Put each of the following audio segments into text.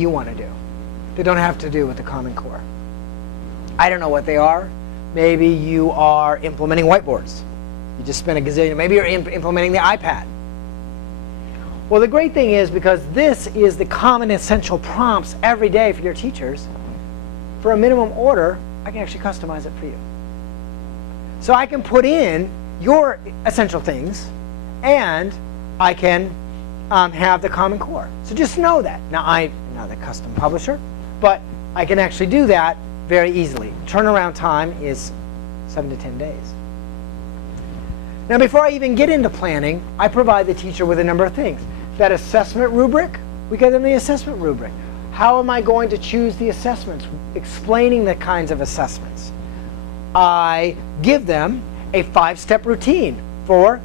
you want to do. They don't have to do with the Common Core. I don't know what they are. Maybe you are implementing whiteboards. You just spent a gazillion. Maybe you're implementing the iPad. Well, the great thing is, because this is the common essential prompts every day for your teachers, for a minimum order, I can actually customize it for you. So I can put in your essential things, and I can have the Common Core. So just know that. Now, I'm not the custom publisher, but I can actually do that very easily. Turnaround time is 7 to 10 days. Now, before I even get into planning, I provide the teacher with a number of things. That assessment rubric, we give them the assessment rubric. How am I going to choose the assessments? Explaining the kinds of assessments. I give them a 5-step routine for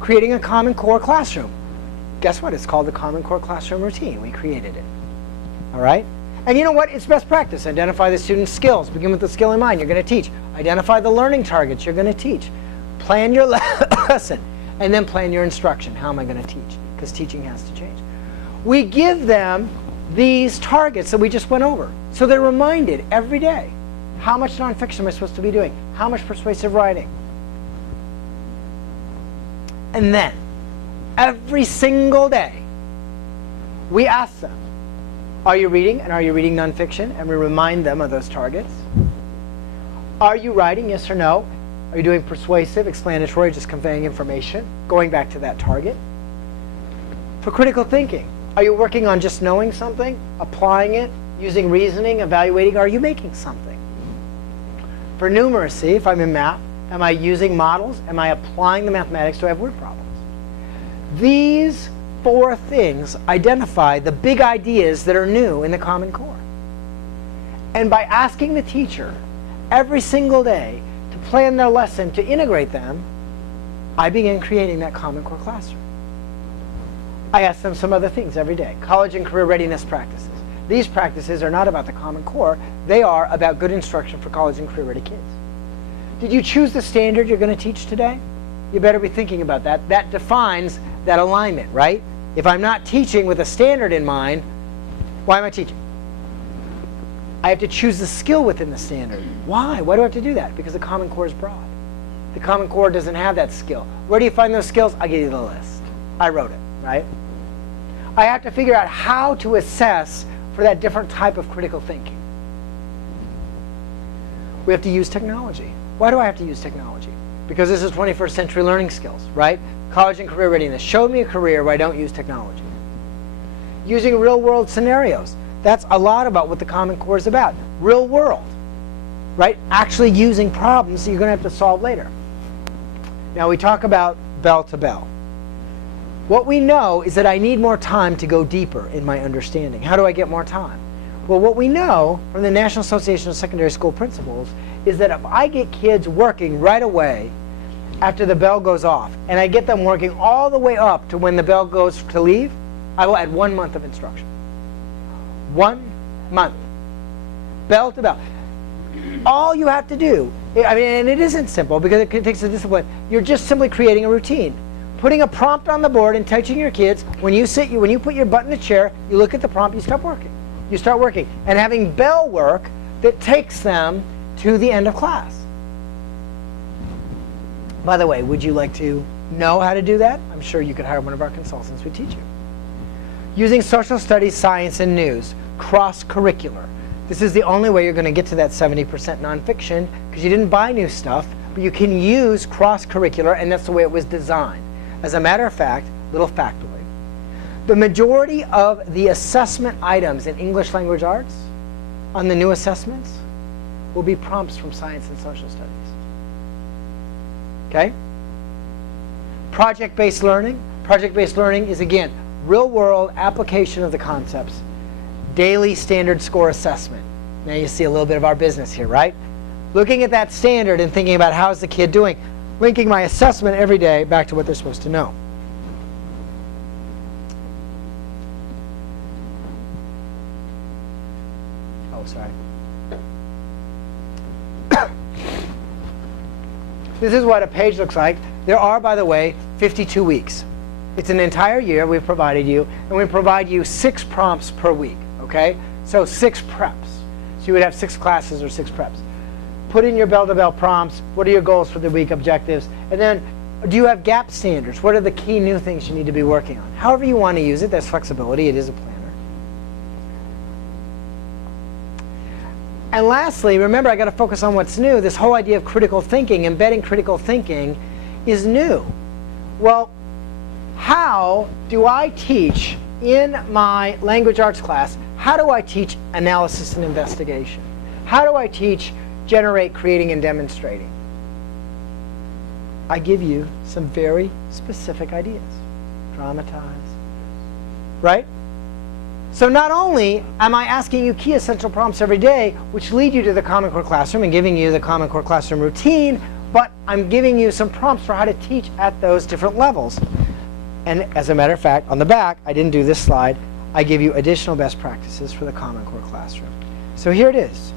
creating a Common Core classroom. Guess what? It's called the Common Core Classroom Routine. We created it. All right? And you know what? It's best practice. Identify the student's skills. Begin with the skill in mind. You're going to teach. Identify the learning targets you're going to teach. Plan your lesson. And then plan your instruction. How am I going to teach? Because teaching has to change. We give them these targets that we just went over. So they're reminded every day. How much nonfiction am I supposed to be doing? How much persuasive writing? And then, every single day, we ask them, are you reading, and are you reading nonfiction? And we remind them of those targets. Are you writing, yes or no? Are you doing persuasive, explanatory, just conveying information? Going back to that target. For critical thinking, are you working on just knowing something, applying it, using reasoning, evaluating? Are you making something? For numeracy, if I'm in math, am I using models? Am I applying the mathematics? Do I have word problems? These 4 things identify the big ideas that are new in the Common Core. And by asking the teacher every single day to plan their lesson, to integrate them, I begin creating that Common Core classroom. I ask them some other things every day. College and career readiness practices. These practices are not about the Common Core. They are about good instruction for college and career ready kids. Did you choose the standard you're going to teach today? You better be thinking about that. That defines that alignment, right? If I'm not teaching with a standard in mind, why am I teaching? I have to choose the skill within the standard. Why? Why do I have to do that? Because the Common Core is broad. The Common Core doesn't have that skill. Where do you find those skills? I give you the list. I wrote it, right? I have to figure out how to assess for that different type of critical thinking. We have to use technology. Why do I have to use technology? Because this is 21st century learning skills, right? College and career readiness. Show me a career where I don't use technology. Using real world scenarios. That's a lot about what the Common Core is about. Real world, right? Actually using problems that you're going to have to solve later. Now we talk about bell to bell. What we know is that I need more time to go deeper in my understanding. How do I get more time? Well, what we know from the National Association of Secondary School Principals is that if I get kids working right away after the bell goes off, and I get them working all the way up to when the bell goes to leave, I will add 1 month of instruction. 1 month. Bell to bell. All you have to do, I mean, and it isn't simple because it takes a discipline. You're just simply creating a routine. Putting a prompt on the board and teaching your kids, when you put your butt in a chair, you look at the prompt, you stop working. You start working. And having bell work that takes them to the end of class. By the way, would you like to know how to do that? I'm sure you could hire one of our consultants who would teach you. Using social studies, science, and news, cross-curricular. This is the only way you're going to get to that 70% nonfiction, because you didn't buy new stuff, but you can use cross-curricular, and that's the way it was designed. As a matter of fact, little factoid, the majority of the assessment items in English language arts on the new assessments will be prompts from science and social studies. Okay? Project-based learning. Project-based learning is, again, real-world application of the concepts. Daily standard score assessment. Now you see a little bit of our business here, right? Looking at that standard and thinking about how's the kid doing. Linking my assessment every day back to what they're supposed to know. Oh, sorry. This is what a page looks like. There are, by the way, 52 weeks. It's an entire year we've provided you, and we provide you 6 prompts per week, okay? So 6 preps. So you would have 6 classes or 6 preps. Put in your bell-to-bell prompts. What are your goals for the week, objectives? And then, do you have gap standards? What are the key new things you need to be working on? However you want to use it, there's flexibility. It is a planner. And lastly, remember, I got to focus on what's new. This whole idea of critical thinking, embedding critical thinking, is new. Well, how do I teach in my language arts class? How do I teach analysis and investigation? How do I teach generate, creating, and demonstrating? I give you some very specific ideas. Dramatize. Right? So not only am I asking you key essential prompts every day, which lead you to the Common Core Classroom and giving you the Common Core Classroom routine, but I'm giving you some prompts for how to teach at those different levels. And as a matter of fact, on the back, I didn't do this slide, I give you additional best practices for the Common Core Classroom. So here it is.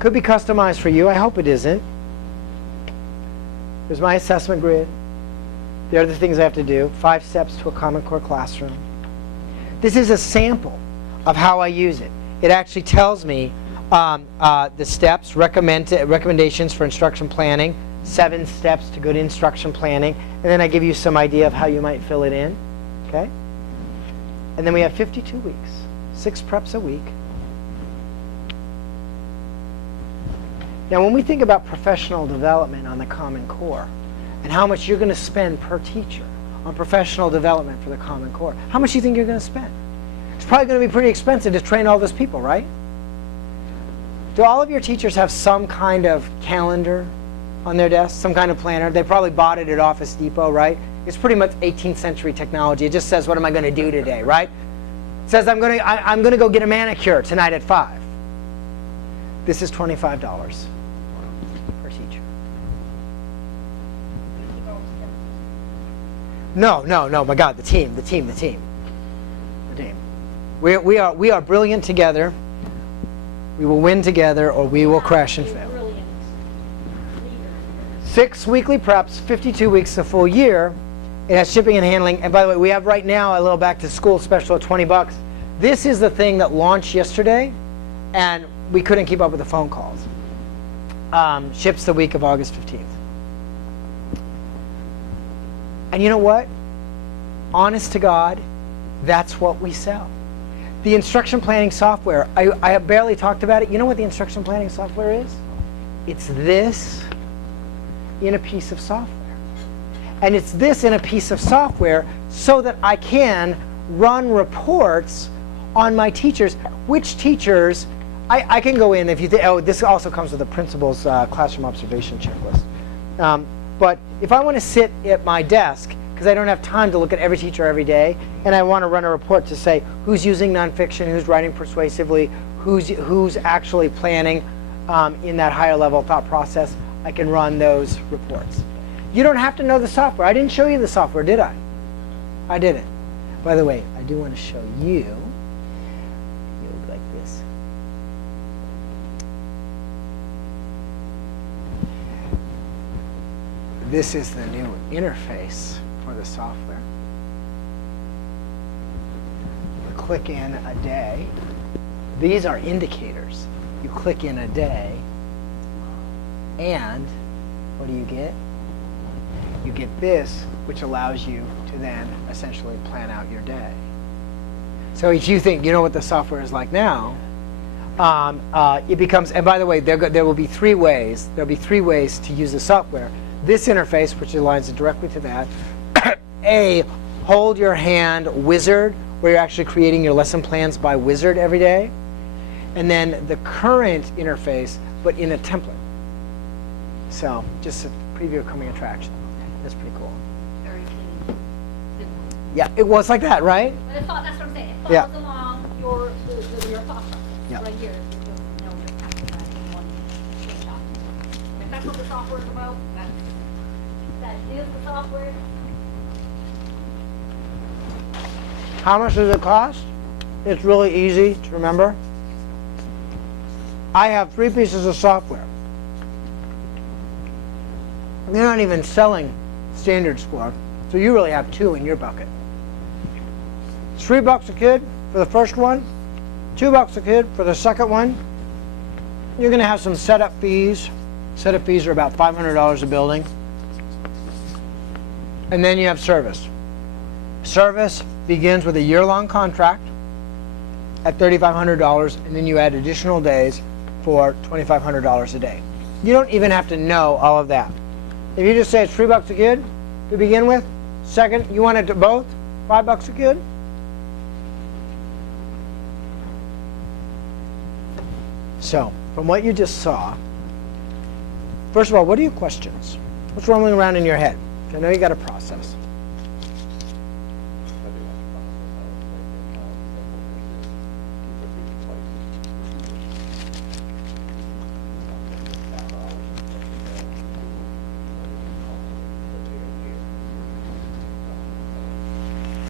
Could be customized for you. I hope it isn't. There's my assessment grid. There are the things I have to do. 5 steps to a Common Core Classroom. This is a sample of how I use it. It actually tells me the steps, recommendations for instruction planning, 7 steps to good instruction planning, and then I give you some idea of how you might fill it in. Okay? And then we have 52 weeks, 6 preps a week. Now, when we think about professional development on the Common Core and how much you're going to spend per teacher on professional development for the Common Core, how much do you think you're going to spend? It's probably going to be pretty expensive to train all those people, right? Do all of your teachers have some kind of calendar on their desk, some kind of planner? They probably bought it at Office Depot, right? It's pretty much 18th century technology. It just says, what am I going to do today, right? It says, I'm going to go get a manicure tonight at 5. This is $25 per teacher. No, my God, the team. We are brilliant together. We will win together, or we will crash and fail. 6 weekly preps, 52 weeks, a full year. It has shipping and handling. And by the way, we have right now a little back to school special at $20. This is the thing that launched yesterday, and we couldn't keep up with the phone calls. Ships the week of August 15th. And you know what? Honest to God, that's what we sell. The instruction planning software, I have barely talked about it. You know what the instruction planning software is? It's this in a piece of software. And it's this in a piece of software so that I can run reports on my teachers. Which teachers, I can go in if you think, oh, this also comes with the principal's classroom observation checklist. But if I want to sit at my desk, because I don't have time to look at every teacher every day, and I want to run a report to say who's using nonfiction, who's writing persuasively, who's actually planning in that higher level thought process, I can run those reports. You don't have to know the software. I didn't show you the software, did I? I didn't. By the way, I do want to show you. You look like this. This is the new interface for the software. You click in a day. These are indicators. You click in a day, and what do you get? You get this, which allows you to then essentially plan out your day. So if you think, you know what the software is like now, it becomes, and by the way, there will be 3 ways. There'll be 3 ways to use the software. This interface, which aligns directly to that. A, hold your hand wizard, where you're actually creating your lesson plans by wizard every day. And then the current interface, but in a template. So just a preview of coming attraction. That's pretty cool. Very clean. Simple. Yeah, it was like that, right? But that's what I'm saying. It follows Yeah. along your thought process. Yeah. Right here. You know, just have to have one screenshot. If that's what the software is about, that is the software. How much does it cost? It's really easy to remember. I have 3 pieces of software. They're not even selling standard score, so you really have 2 in your bucket. It's $3 a kid, for the first one, $2 a kid for the second one. You're going to have some setup fees. Setup fees are about $500 a building. And then you have service. Service begins with a year-long contract at $3,500, and then you add additional days for $2,500 a day. You don't even have to know all of that. If you just say it's $3 a kid to begin with, second, you want it to both, $5 a kid. So, from what you just saw, first of all, what are your questions? What's rolling around in your head? I know you got to process.